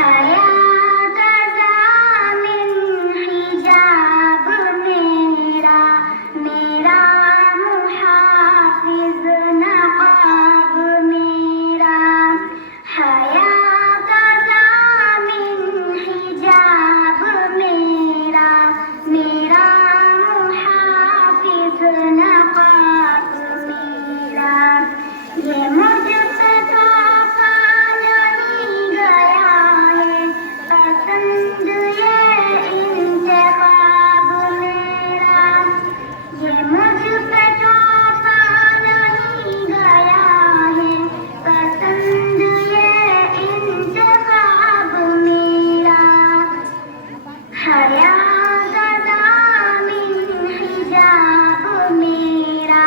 हया गज़ा मिन हिजाब मेरा, मेरा मुहाफ़िज़ नक़ाब मेरा। हया गज़ा मिन हिजाब मेरा, मेरा मुहाफ़िज़ नक़ाब मेरा। ये मुझ पे तोहफ़ा नहीं गया है पसंद, ये इंतख़ाब मेरा। ये मुझ पे तोहफ़ा नहीं गया है पसंद, ये इंतख़ाब मेरा। हया गज़ा मिन हिजाब मेरा,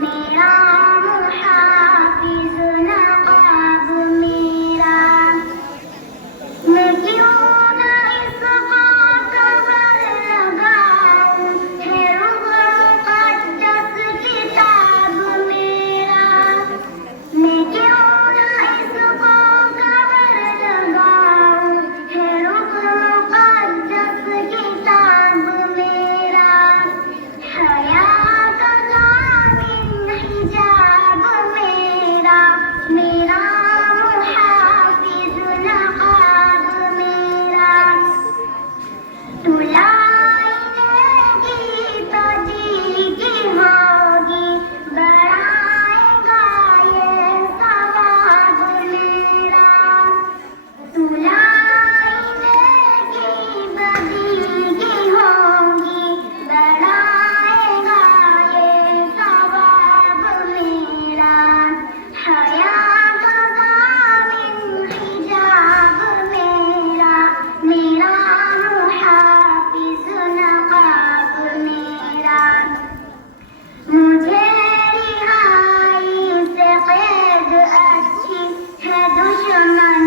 मेरा मुहाफ़िज़ नक़ाब मेरा। मैं क्यों न इसको कबर लगाऊं, है मुक़द्दस किताब मेरा। मैं क्यों न इसको कबर लगाऊं, है मुक़द्दस किताब मेरा। हया गज़ा मिन हिजाब मेरा, मेरा मुहाफ़िज़ नक़ाब मेरा। तू लाएगी तो जीगी होगी, बढ़ाएगा ये सवाब मेरा। तू लाएगी बदीगी होगी, बढ़ाएगा ये सवाब मेरा। हया गज़ा मिन हिजाब मेरा, मेरा मुहाफ़िज़ नक़ाब मेरा। मुझे रिहाई से क़ैद अच्छी है दुश्मन